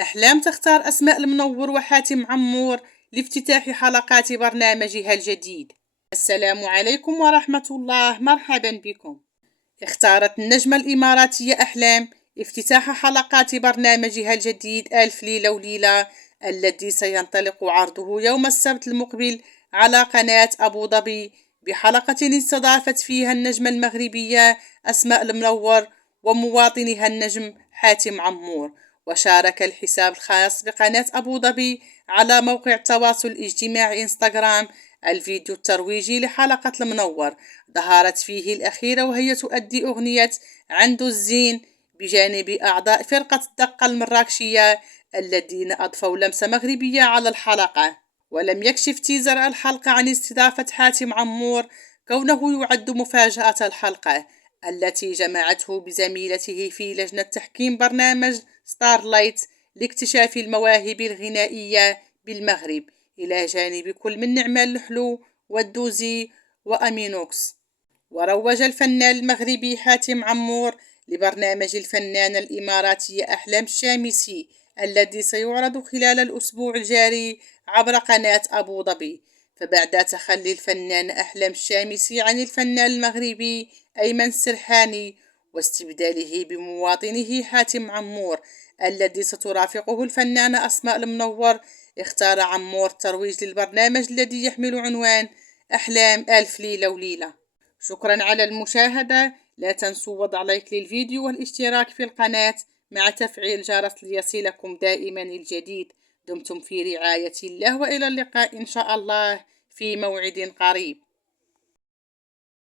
أحلام تختار أسماء المنور وحاتم عمور لافتتاح حلقات برنامجها الجديد. السلام عليكم ورحمة الله، مرحبا بكم. اختارت النجمة الإماراتية أحلام افتتاح حلقات برنامجها الجديد ألف ليلة وليلة، الذي سينطلق عرضه يوم السبت المقبل على قناة أبو ظبي، بحلقة استضافت فيها النجمة المغربية أسماء المنور ومواطنها النجم حاتم عمور. وشارك الحساب الخاص بقناة أبو ظبي على موقع التواصل الاجتماعي انستغرام الفيديو الترويجي لحلقة المنور، ظهرت فيه الأخيرة وهي تؤدي أغنية عنده الزين بجانب أعضاء فرقة الدقة المراكشية الذين أضفوا لمسة مغربية على الحلقة. ولم يكشف تيزر الحلقة عن استضافة حاتم عمور، كونه يعد مفاجأة الحلقة التي جمعته بزميلته في لجنة تحكيم برنامج ستارلايت لاكتشاف المواهب الغنائية بالمغرب، إلى جانب كل من نعمان الحلو والدوزي وأمينوكس. وروج الفنان المغربي حاتم عمور لبرنامج الفنانة الإماراتية أحلام الشامسي الذي سيعرض خلال الأسبوع الجاري عبر قناة أبو ظبي. فبعد تخلي الفنان أحلام الشامسي عن الفنان المغربي أيمن السرحاني واستبداله بمواطنه حاتم عمور الذي سترافقه الفنانة أسماء المنور، اختار عمور الترويج للبرنامج الذي يحمل عنوان أحلام ألف ليلة وليلة. شكرا على المشاهدة، لا تنسوا وضع لايك للفيديو والاشتراك في القناة مع تفعيل الجرس ليصلكم دائما الجديد. دمتم في رعاية الله، وإلى اللقاء إن شاء الله في موعد قريب.